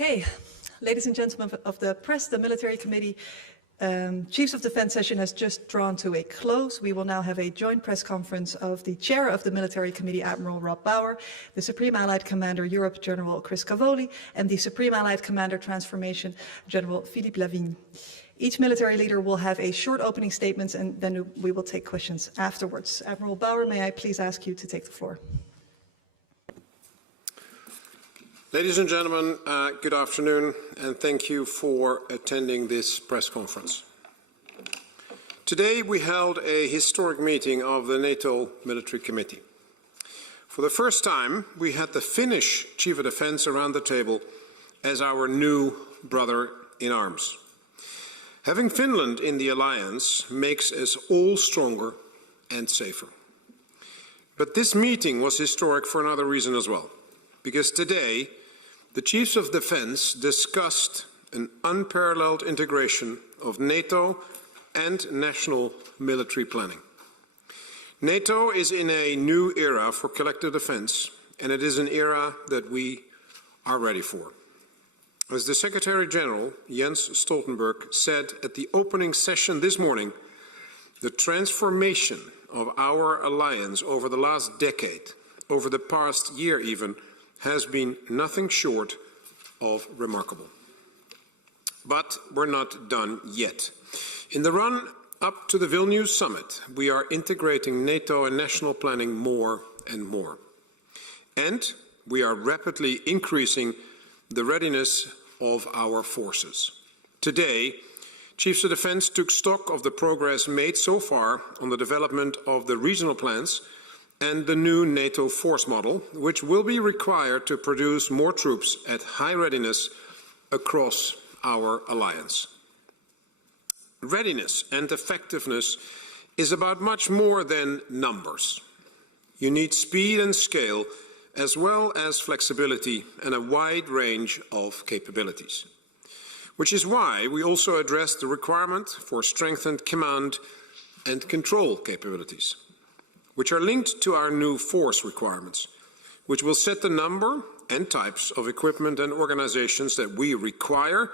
Okay, ladies and gentlemen of the press, the Military Committee Chiefs of Defence session has just drawn to a close. We will now have a joint press conference of the Chair of the Military Committee, Admiral Bauer, the Supreme Allied Commander Europe, General Chris Cavoli, and the Supreme Allied Commander Transformation, General Philippe Lavigne. Each military leader will have a short opening statement, and then we will take questions afterwards. Admiral Bauer, may I please ask you to take the floor? Ladies and gentlemen, good afternoon, and thank you for attending this press conference. Today we held a historic meeting of the NATO Military Committee. For the first time, we had the Finnish Chief of Defence around the table as our new brother in arms. Having Finland in the alliance makes us all stronger and safer. But this meeting was historic for another reason as well, because today the Chiefs of Defence discussed an unparalleled integration of NATO and national military planning. NATO is in a new era for collective defence, and it is an era that we are ready for. As the Secretary General, Jens Stoltenberg, said at the opening session this morning, the transformation of our alliance over the last decade, over the past year even, has been nothing short of remarkable. But we're not done yet. In the run up to the Vilnius summit, we are integrating NATO and national planning more and more. And we are rapidly increasing the readiness of our forces. Today, Chiefs of Defence took stock of the progress made so far on the development of the regional plans and the new NATO force model, which will be required to produce more troops at high readiness across our alliance. Readiness and effectiveness is about much more than numbers. You need speed and scale, as well as flexibility and a wide range of capabilities. Which is why we also address the requirement for strengthened command and control capabilities, which are linked to our new force requirements, which will set the number and types of equipment and organizations that we require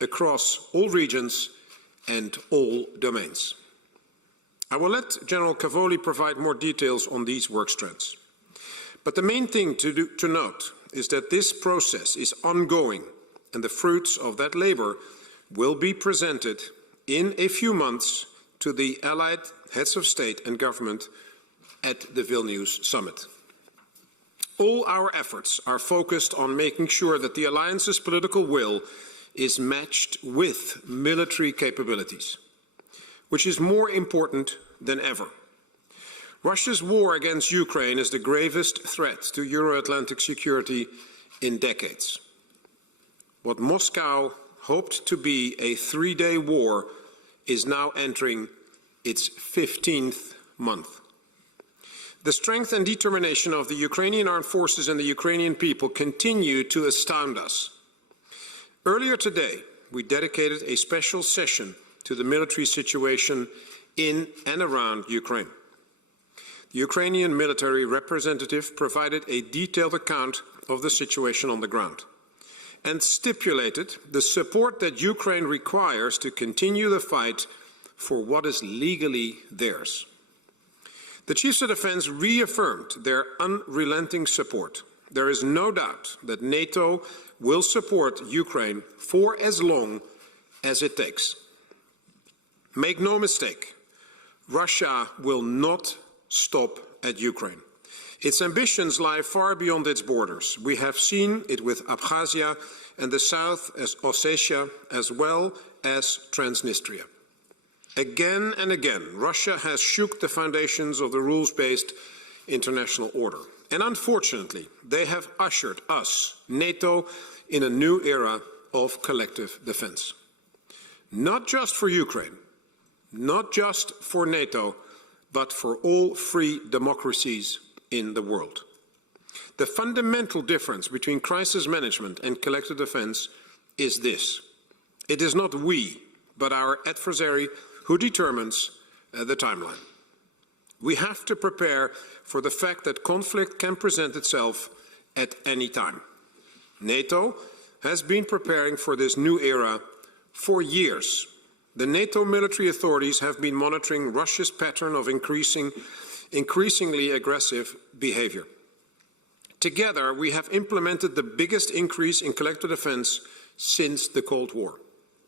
across all regions and all domains. I will let General Cavoli provide more details on these work strands. But the main thing to note is that this process is ongoing, and the fruits of that labor will be presented in a few months to the Allied heads of state and government at the Vilnius summit. All our efforts are focused on making sure that the alliance's political will is matched with military capabilities, which is more important than ever. Russia's war against Ukraine is the gravest threat to Euro-Atlantic security in decades. What Moscow hoped to be a 3-day war is now entering its 15th month. The strength and determination of the Ukrainian armed forces and the Ukrainian people continue to astound us. Earlier today, we dedicated a special session to the military situation in and around Ukraine. The Ukrainian military representative provided a detailed account of the situation on the ground and stipulated the support that Ukraine requires to continue the fight for what is legally theirs. The Chiefs of Defence reaffirmed their unrelenting support. There is no doubt that NATO will support Ukraine for as long as it takes. Make no mistake, Russia will not stop at Ukraine. Its ambitions lie far beyond its borders. We have seen it with Abkhazia and the South as Ossetia, as well as Transnistria. Again and again, Russia has shook the foundations of the rules-based international order. And unfortunately, they have ushered us, NATO, in a new era of collective defense. Not just for Ukraine, not just for NATO, but for all free democracies in the world. The fundamental difference between crisis management and collective defense is this. It is not we, but our adversary who determines the timeline. We have to prepare for the fact that conflict can present itself at any time. NATO has been preparing for this new era for years. The NATO military authorities have been monitoring Russia's pattern of increasingly aggressive behavior. Together, we have implemented the biggest increase in collective defense since the Cold War.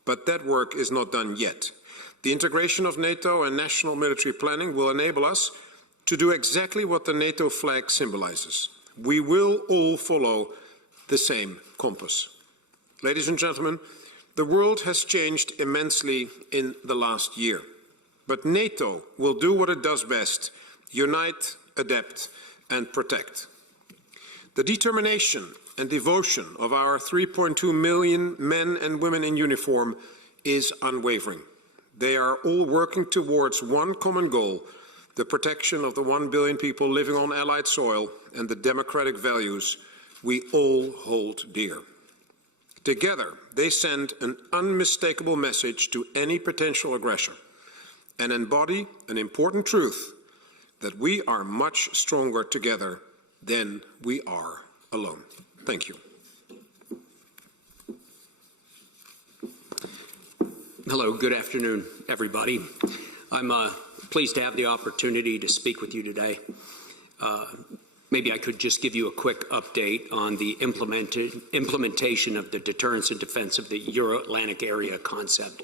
But that work is not done yet. The integration of NATO and national military planning will enable us to do exactly what the NATO flag symbolizes. We will all follow the same compass. Ladies and gentlemen, the world has changed immensely in the last year. But NATO will do what it does best: unite, adapt, and protect. The determination and devotion of our 3.2 million men and women in uniform is unwavering. They are all working towards one common goal: the protection of the 1 billion people living on Allied soil and the democratic values we all hold dear. Together, they send an unmistakable message to any potential aggressor and embody an important truth: that we are much stronger together than we are alone. Thank you. Hello, good afternoon, everybody. I'm pleased to have the opportunity to speak with you today. Maybe I could just give you a quick update on the implementation of the deterrence and defense of the Euro-Atlantic area concept,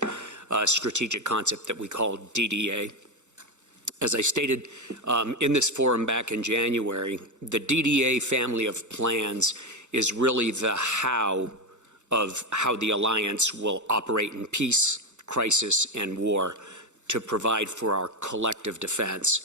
strategic concept that we call DDA. As I stated in this forum back in January, the DDA family of plans is really the how of how the alliance will operate in peace, crisis, and war to provide for our collective defense.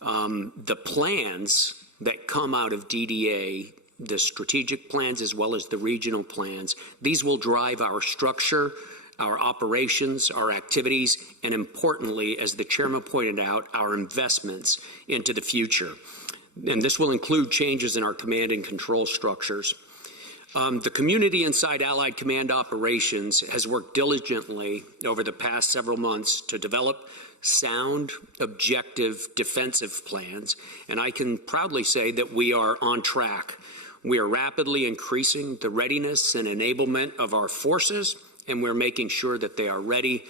The plans that come out of DDA, the strategic plans as well as the regional plans, these will drive our structure, our operations, our activities, and importantly, as the chairman pointed out, our investments into the future. And this will include changes in our command and control structures. The community inside Allied Command Operations has worked diligently over the past several months to develop sound, objective, defensive plans, and I can proudly say that we are on track. We are rapidly increasing the readiness and enablement of our forces, and we're making sure that they are ready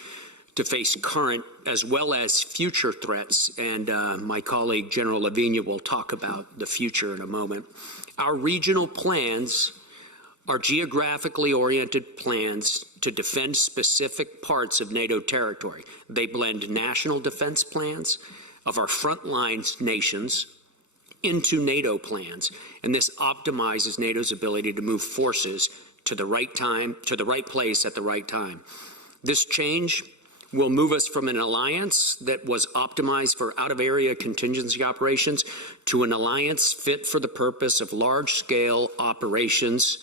to face current as well as future threats, and my colleague General Lavigne will talk about the future in a moment. Our regional plans are geographically oriented plans to defend specific parts of NATO territory. They blend national defense plans of our frontline nations into NATO plans, and this optimizes NATO's ability to move forces to the right time, to the right place at the right time. This change will move us from an alliance that was optimized for out-of-area contingency operations to an alliance fit for the purpose of large-scale operations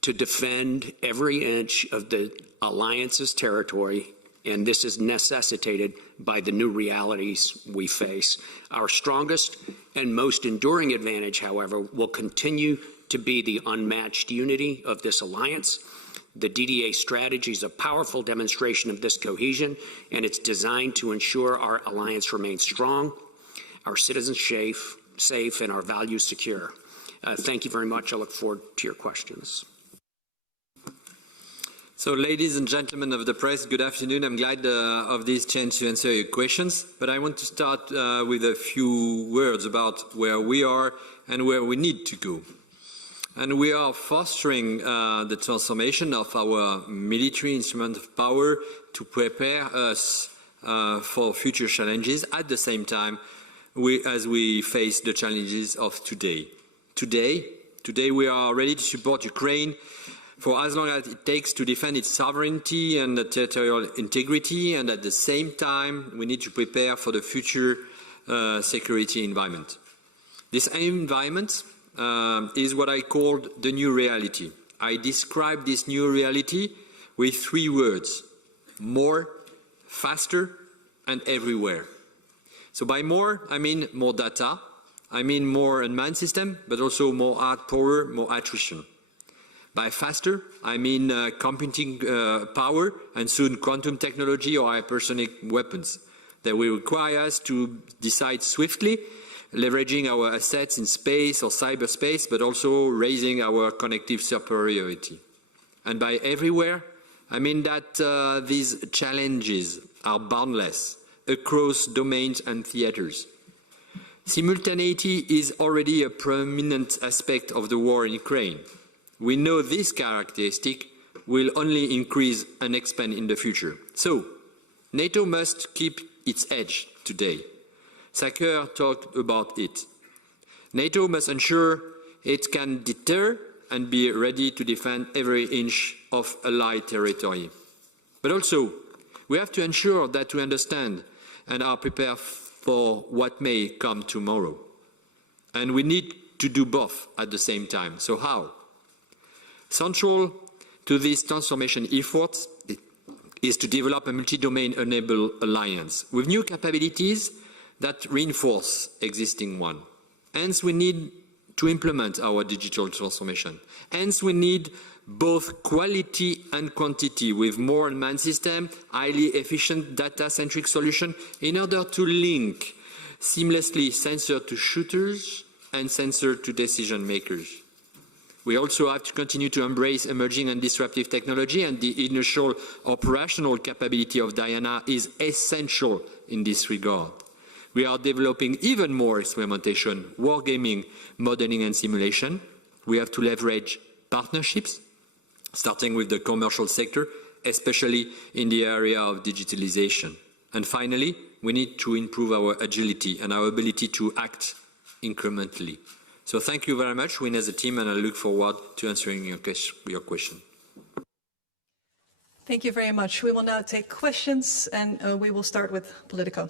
to defend every inch of the alliance's territory, and this is necessitated by the new realities we face. Our strongest and most enduring advantage, however, will continue to be the unmatched unity of this alliance. The DDA strategy is a powerful demonstration of this cohesion, and it's designed to ensure our alliance remains strong, our citizens safe, and our values secure. Thank you very much. I look forward to your questions. So, ladies and gentlemen of the press, good afternoon. I'm glad of this chance to answer your questions, but I want to start with a few words about where we are and where we need to go. And we are fostering the transformation of our military instrument of power to prepare us for future challenges at the same time as we face the challenges of today. Today we are ready to support Ukraine for as long as it takes to defend its sovereignty and territorial integrity, and at the same time we need to prepare for the future security environment. This environment is what I called the new reality. I describe this new reality with 3 words: more, faster, and everywhere. So by more, I mean more data, I mean more unmanned system, but also more hard power, more attrition. By faster, I mean computing power and soon quantum technology or hypersonic weapons that will require us to decide swiftly, leveraging our assets in space or cyberspace, but also raising our connective superiority. And by everywhere, I mean that these challenges are boundless across domains and theaters. Simultaneity is already a prominent aspect of the war in Ukraine. We know this characteristic will only increase and expand in the future. So, NATO must keep its edge today. SACEUR talked about it. NATO must ensure it can deter and be ready to defend every inch of Allied territory. But also, we have to ensure that we understand and are prepared for what may come tomorrow. And we need to do both at the same time. So how? Central to this transformation effort is to develop a multi-domain enabled alliance with new capabilities that reinforce existing one. Hence, we need to implement our digital transformation. Hence, we need both quality and quantity with more unmanned system, highly efficient data-centric solution in order to link seamlessly sensor to shooters and sensor to decision makers. We also have to continue to embrace emerging and disruptive technology, and the initial operational capability of Diana is essential in this regard. We are developing even more experimentation, wargaming, modeling and simulation. We have to leverage partnerships, starting with the commercial sector, especially in the area of digitalization. And finally, we need to improve our agility and our ability to act incrementally. So thank you very much, Win, as a team, and I look forward to answering your question. Thank you very much. We will now take questions, and we will start with Politico.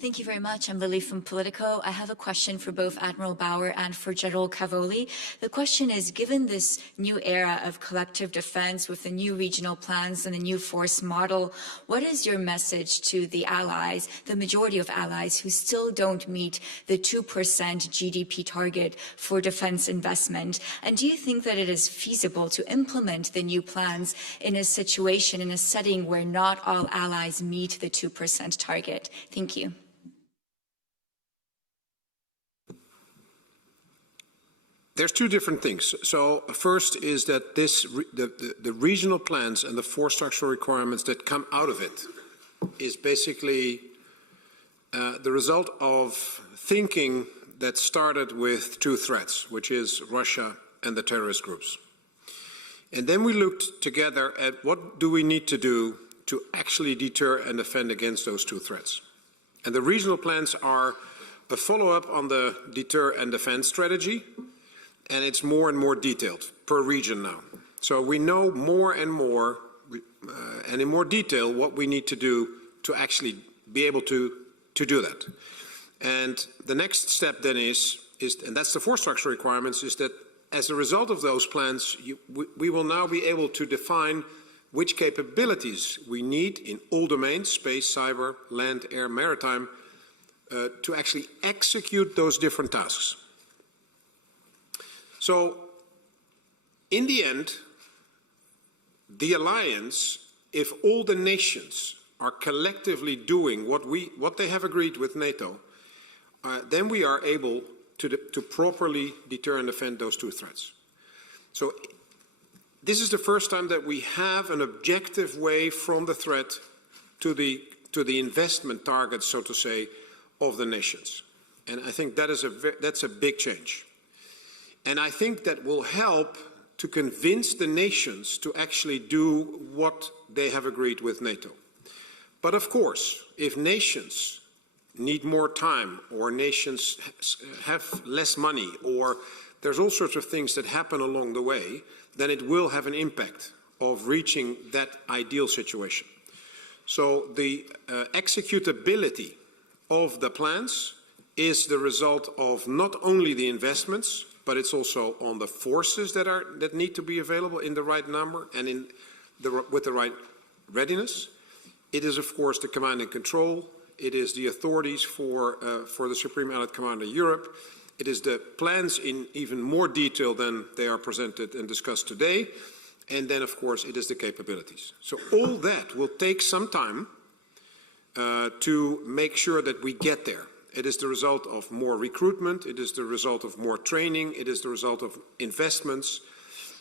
Thank you very much. I'm Lily from Politico. I have a question for both Admiral Bauer and for General Cavoli. The question is, given this new era of collective defense with the new regional plans and the new force model, what is your message to the allies, the majority of allies who still don't meet the 2% GDP target for defense investment? And do you think that it is feasible to implement the new plans in a situation, in a setting where not all allies meet the 2% target? Thank you. There's two different things. So first is that the regional plans and the force structural requirements that come out of it is basically the result of thinking that started with two threats, which is Russia and the terrorist groups. And then we looked together at what do we need to do to actually deter and defend against those two threats. And the regional plans are a follow-up on the deter and defend strategy, and it's more and more detailed per region now. So we know more and more, and in more detail, what we need to do to actually be able to do that. And the next step then is, and that's the force structure requirements, is that as a result of those plans, we will now be able to define which capabilities we need in all domains, space, cyber, land, air, maritime, to actually execute those different tasks. So, in the end, the alliance, if all the nations are collectively doing what they have agreed with NATO, then we are able to properly deter and defend those two threats. So, this is the first time that we have an objective way from the threat to the investment target, so to say, of the nations. And I think that's a big change. And I think that will help to convince the nations to actually do what they have agreed with NATO. But of course, if nations need more time, or nations have less money, or there's all sorts of things that happen along the way, then it will have an impact of reaching that ideal situation. So the executability of the plans is the result of not only the investments, but it's also on the forces that need to be available in the right number and with the right readiness. It is, of course, the command and control. It is the authorities for the Supreme Allied Commander Europe. It is the plans in even more detail than they are presented and discussed today. And then, of course, it is the capabilities. So all that will take some time to make sure that we get there. It is the result of more recruitment, it is the result of more training, it is the result of investments,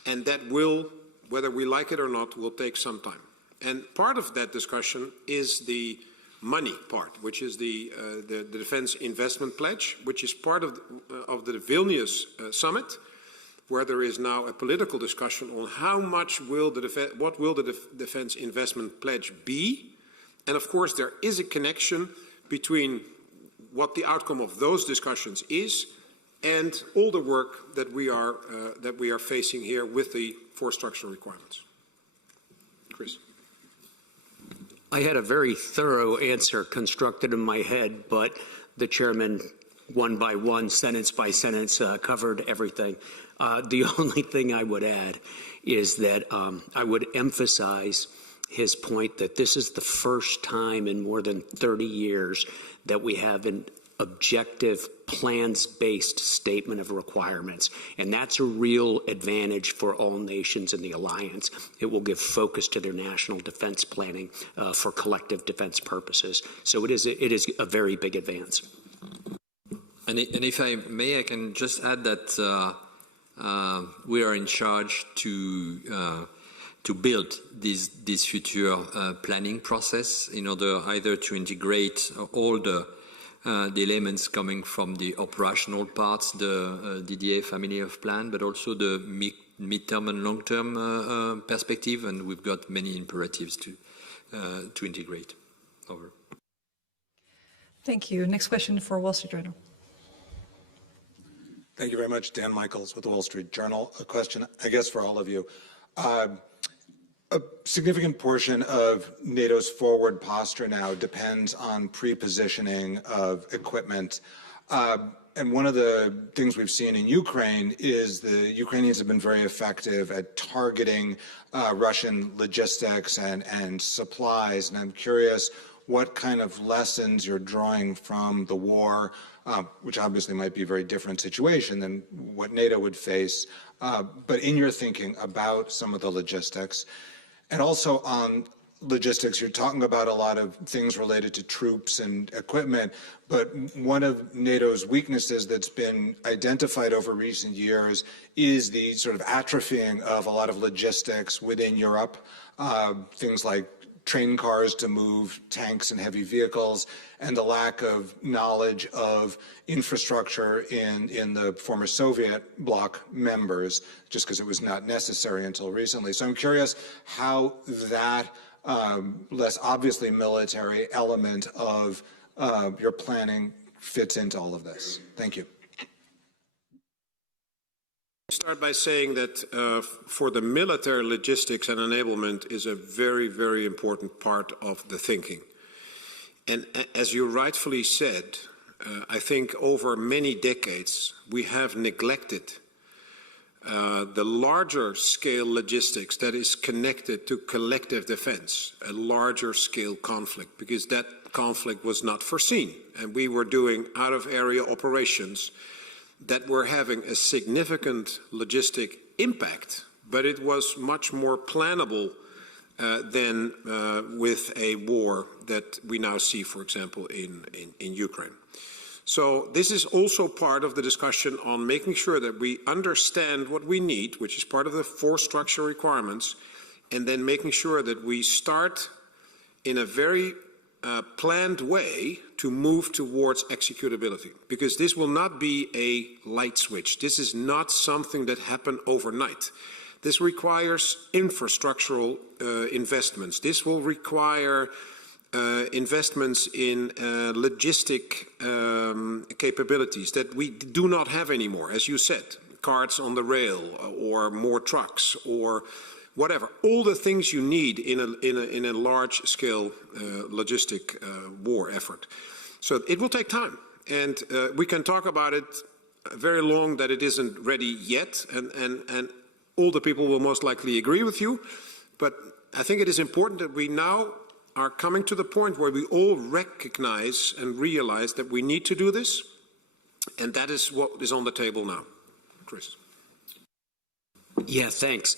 and that will, whether we like it or not, will take some time. And part of that discussion is the money part, which is the Defense Investment Pledge, which is part of the Vilnius summit, where there is now a political discussion on how much will what will the Defense Investment Pledge be. And of course, there is a connection between what the outcome of those discussions is and all the work that we are facing here with the 4 structural requirements. Chris. I had a very thorough answer constructed in my head, but the chairman, one by one, sentence by sentence, covered everything. The only thing I would add is that I would emphasize his point that this is the first time in more than 30 years that we have an objective plans-based statement of requirements. And that's a real advantage for all nations in the alliance. It will give focus to their national defense planning for collective defense purposes. So it is a very big advance. And if I may, I can just add that we are in charge to build this future planning process in order either to integrate all the elements coming from the operational parts, the DDA family of plan, but also the mid-term and long-term perspective, and we've got many imperatives to integrate. Over. Thank you. Next question for Wall Street Journal. Thank you very much. Dan Michaels with the Wall Street Journal. A question, I guess, for all of you. A significant portion of NATO's forward posture now depends on pre-positioning of equipment. And one of the things we've seen in Ukraine is the Ukrainians have been very effective at targeting Russian logistics and supplies. And I'm curious what kind of lessons you're drawing from the war, which obviously might be a very different situation than what NATO would face, but in your thinking about some of the logistics. And also on logistics, you're talking about a lot of things related to troops and equipment, but one of NATO's weaknesses that's been identified over recent years is the sort of atrophying of a lot of logistics within Europe, things like train cars to move tanks and heavy vehicles, and the lack of knowledge of infrastructure in the former Soviet bloc members, just because it was not necessary until recently. So I'm curious how that less obviously military element of your planning fits into all of this. Thank you. Start by saying that for the military, logistics and enablement is a very, very important part of the thinking. And as you rightfully said, I think over many decades we have neglected the larger scale logistics that is connected to collective defense, a larger scale conflict, because that conflict was not foreseen. And we were doing out of area operations that were having a significant logistic impact, but it was much more plannable than with a war that we now see, for example, in Ukraine. So this is also part of the discussion on making sure that we understand what we need, which is part of the 4 structural requirements, and then making sure that we start in a very planned way to move towards executability, because this will not be a light switch. This is not something that happened overnight. This requires infrastructural investments. This will require investments in logistic capabilities that we do not have anymore, as you said, carts on the rail or more trucks or whatever, all the things you need in a large-scale logistic war effort. So it will take time, and we can talk about it very long that it isn't ready yet, and all the people will most likely agree with you, but I think it is important that we now are coming to the point where we all recognize and realize that we need to do this, and that is what is on the table now. Chris. Yeah, thanks.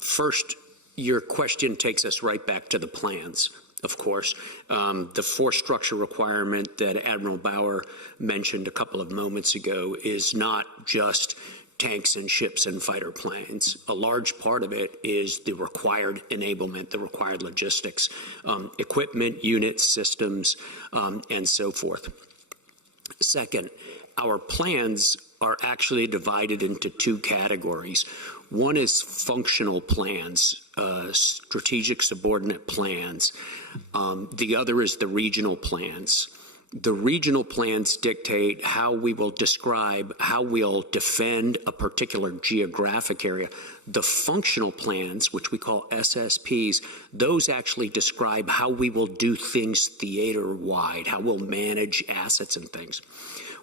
First, your question takes us right back to the plans. of course. The force structure requirement that Admiral Bauer mentioned a couple of moments ago is not just tanks and ships and fighter planes. A large part of it is the required enablement, the required logistics, equipment, units, systems, and so forth. Second, our plans are actually divided into two categories. One is functional plans, strategic subordinate plans. The other is the regional plans. The regional plans dictate how we will describe, how we'll defend a particular geographic area. The functional plans, which we call SSPs, those actually describe how we will do things theater-wide, how we'll manage assets and things.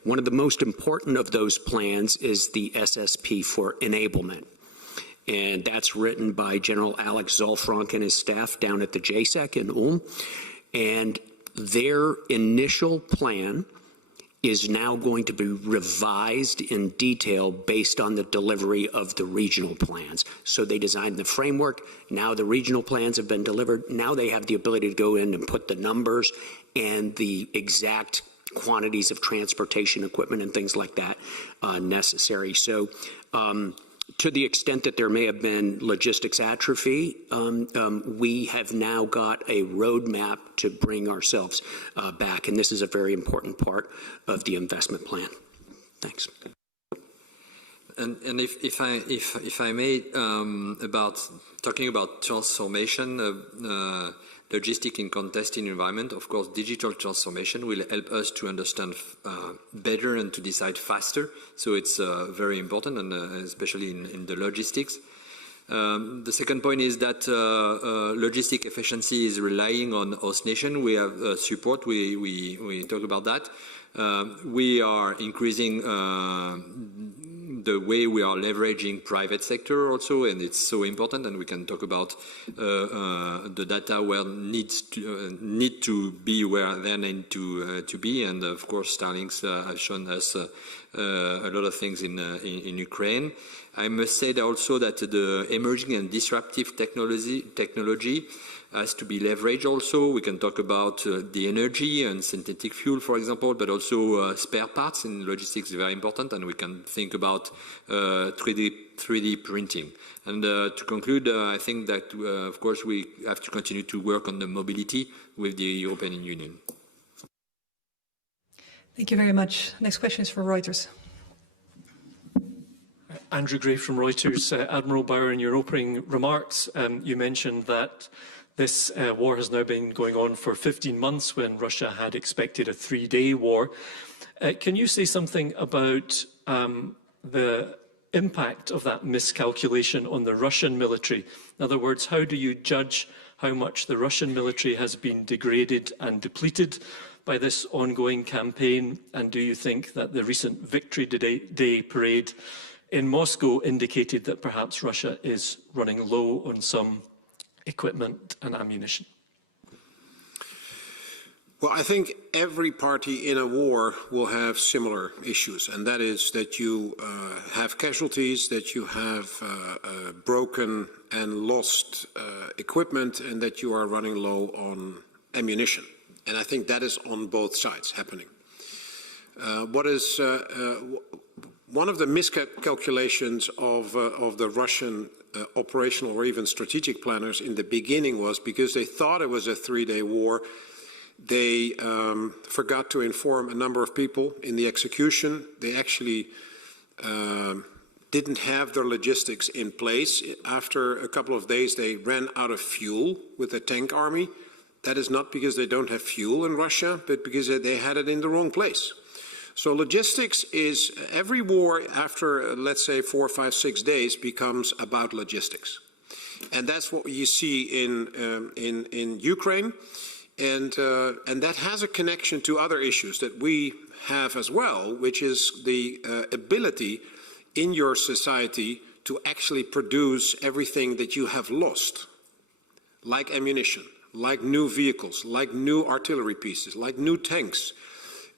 One of the most important of those plans is the SSP for enablement. And that's written by General Alex Zolfrank and his staff down at the JSEC in Ulm. And their initial plan is now going to be revised in detail based on the delivery of the regional plans. So they designed the framework. Now the regional plans have been delivered. Now they have the ability to go in and put the numbers and the exact quantities of transportation equipment and things like that necessary. So to the extent that there may have been logistics atrophy, we have now got a roadmap to bring ourselves back, and this is a very important part of the investment plan. Thanks. And if I may, about talking about transformation, logistic in contesting environment, of course, digital transformation will help us to understand better and to decide faster. So it's very important, and especially in the logistics. The second point is that logistic efficiency is relying on host nation. We have support. We talk about that. We are increasing the way we are leveraging private sector also, and it's so important. And we can talk about the data where need to be where they need to be. And of course, Starlinks have shown us a lot of things in Ukraine. I must say that also that the emerging and disruptive technology has to be leveraged also. We can talk about the energy and synthetic fuel, for example, but also spare parts in logistics is very important, and we can think about 3D printing. And to conclude, I think that, of course, we have to continue to work on the mobility with the European Union. Thank you very much. Next question is for Reuters. Andrew Gray from Reuters. Admiral Bauer, in your opening remarks, you mentioned that this war has now been going on for 15 months when Russia had expected a 3-day war. Can you say something about the impact of that miscalculation on the Russian military? In other words, how do you judge how much the Russian military has been degraded and depleted by this ongoing campaign? And do you think that the recent Victory Day parade in Moscow indicated that perhaps Russia is running low on some equipment and ammunition? Well, I think every party in a war will have similar issues, and that is that you have casualties, that you have broken and lost equipment, and that you are running low on ammunition. And I think that is on both sides happening. One of the miscalculations of the Russian operational or even strategic planners in the beginning was because they thought it was a 3-day war, they forgot to inform a number of people in the execution. They actually didn't have their logistics in place. After a couple of days, they ran out of fuel with the tank army. That is not because they don't have fuel in Russia, but because they had it in the wrong place. So logistics is, every war after, let's say, 4, 5, 6 days becomes about logistics. And that's what you see in Ukraine. And that has a connection to other issues that we have as well, which is the ability in your society to actually produce everything that you have lost, like ammunition, like new vehicles, like new artillery pieces, like new tanks,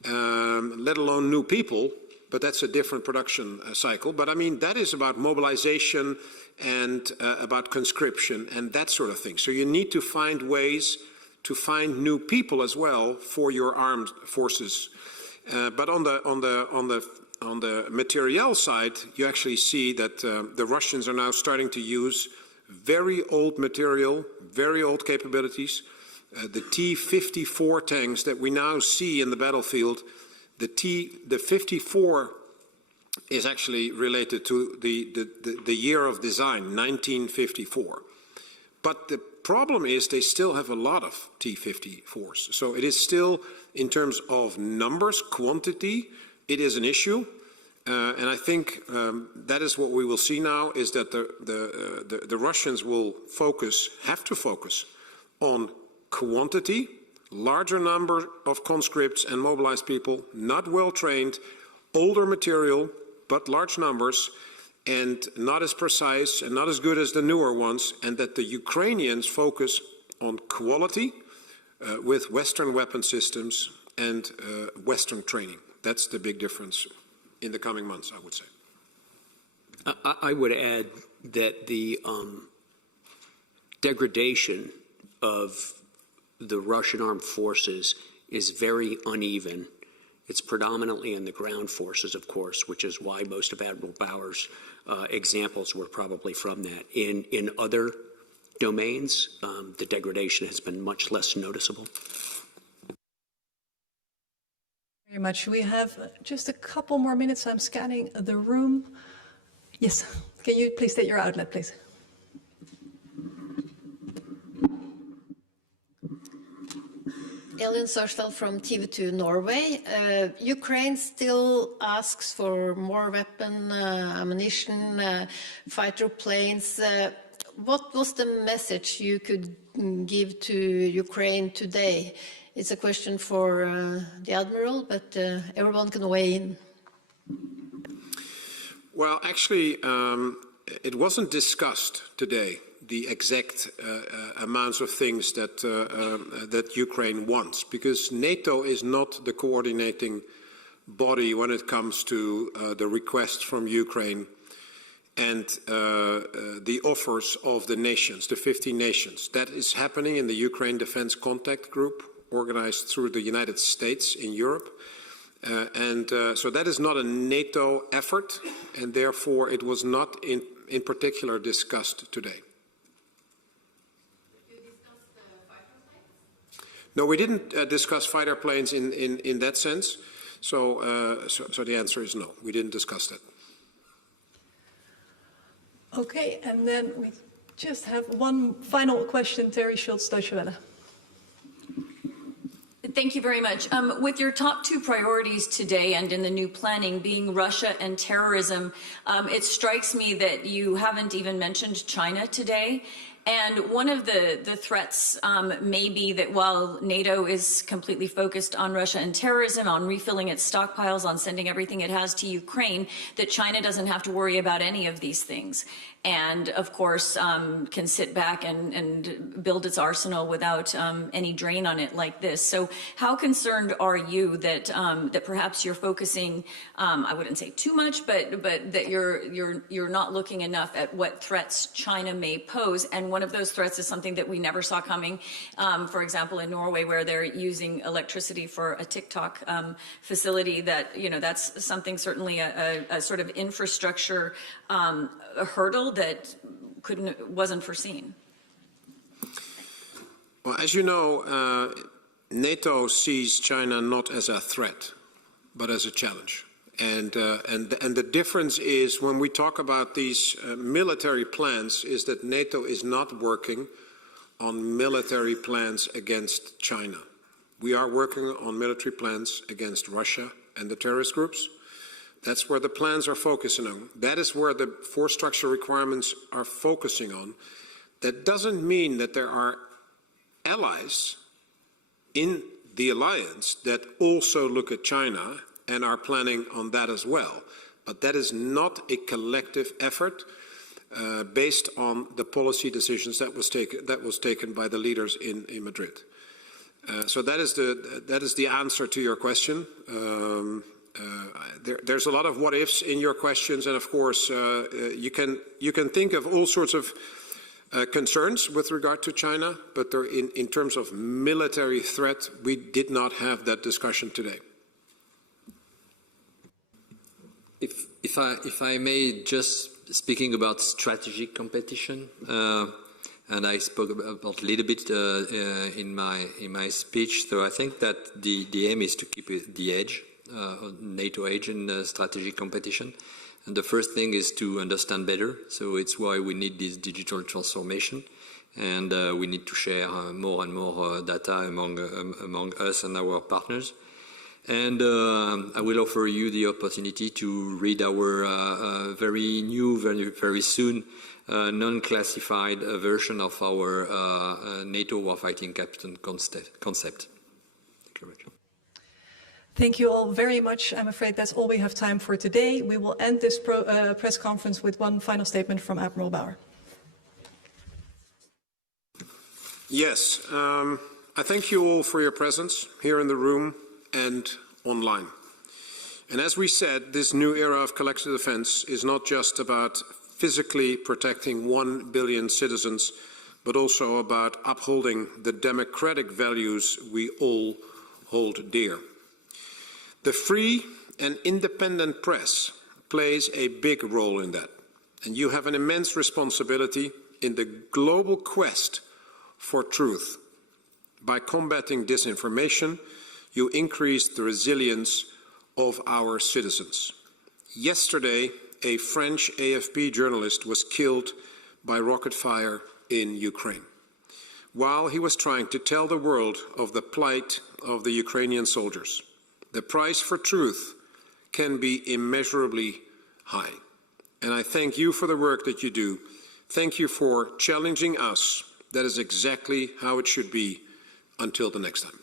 let alone new people, but that's a different production cycle. But I mean, that is about mobilization and about conscription and that sort of thing. So you need to find ways to find new people as well for your armed forces. But on the materiel side, you actually see that the Russians are now starting to use very old material, very old capabilities. The T-54 tanks that we now see in the battlefield, the 54 is actually related to the year of design, 1954. But the problem is they still have a lot of T-54s. So it is still, in terms of numbers, quantity, it is an issue. And I think that is what we will see now, is that the Russians will have to focus on quantity, larger number of conscripts and mobilized people, not well trained, older material, but large numbers, and not as precise and not as good as the newer ones, and that the Ukrainians focus on quality with Western weapon systems and Western training. That's the big difference in the coming months, I would say. I would add that the degradation of the Russian armed forces is very uneven. It's predominantly in the ground forces, of course, which is why most of Admiral Bauer's examples were probably from that. In other domains, the degradation has been much less noticeable. Very much. We have just a couple more minutes. I'm scanning the room. Yes, can you please state your outlet, please? Elin Sørsdal from TV2 Norway. Ukraine still asks for more weapon, ammunition, fighter planes. What was the message you could give to Ukraine today? It's a question for the Admiral, but everyone can weigh in. Well, actually, it wasn't discussed today, the exact amounts of things that Ukraine wants, because NATO is not the coordinating body when it comes to the requests from Ukraine and the offers of the nations, the 15 nations. That is happening in the Ukraine Defense Contact Group, organized through the United States in Europe. So that is not a NATO effort, and therefore it was not in particular discussed today. No, we didn't discuss fighter planes in that sense. So the answer is no, we didn't discuss that. Okay, and then we just have one final question, Terry Schultz, Deutsche Welle. Thank you very much. With your top two priorities today and in the new planning being Russia and terrorism, it strikes me that you haven't even mentioned China today. And one of the threats may be that while NATO is completely focused on Russia and terrorism, on refilling its stockpiles, on sending everything it has to Ukraine, that China doesn't have to worry about any of these things. And of course, can sit back and build its arsenal without any drain on it like this. So how concerned are you that that perhaps you're focusing, I wouldn't say too much, but that you're not looking enough at what threats China may pose? And one of those threats is something that we never saw coming. For example, in Norway, where they're using electricity for a TikTok facility, that, you know, that's something certainly a sort of infrastructure a hurdle that wasn't foreseen. Well, as you know, NATO sees China not as a threat, but as a challenge. And the difference is, when we talk about these military plans, is that NATO is not working on military plans against China. We are working on military plans against Russia and the terrorist groups. That's where the plans are focusing on. That is where the force structure requirements are focusing on. That doesn't mean that there are allies in the alliance that also look at China and are planning on that as well. But that is not a collective effort based on the policy decisions that was taken by the leaders in Madrid. So that is the answer to your question. There's a lot of what ifs in your questions, and of course you can think of all sorts of concerns with regard to China, but in terms of military threat, we did not have that discussion today. If I may, just speaking about strategic competition, and I spoke about a little bit in my speech. So I think that the aim is to keep the edge, NATO edge in strategic competition. And the first thing is to understand better. So it's why we need this digital transformation, and we need to share more and more data among us and our partners. And I will offer you the opportunity to read our very new, very soon, non-classified version of our NATO warfighting captain concept. Thank you very much. Thank you all very much. I'm afraid that's all we have time for today. We will end this press conference with one final statement from Admiral Bauer. Yes, I thank you all for your presence here in the room and online. And as we said, this new era of collective defense is not just about physically protecting 1 billion citizens, but also about upholding the democratic values we all hold dear. The free and independent press plays a big role in that, and you have an immense responsibility in the global quest for truth. By combating disinformation, you increase the resilience of our citizens. Yesterday, a French AFP journalist was killed by rocket fire in Ukraine, while he was trying to tell the world of the plight of the Ukrainian soldiers. The price for truth can be immeasurably high. And I thank you for the work that you do. Thank you for challenging us. That is exactly how it should be. Until the next time.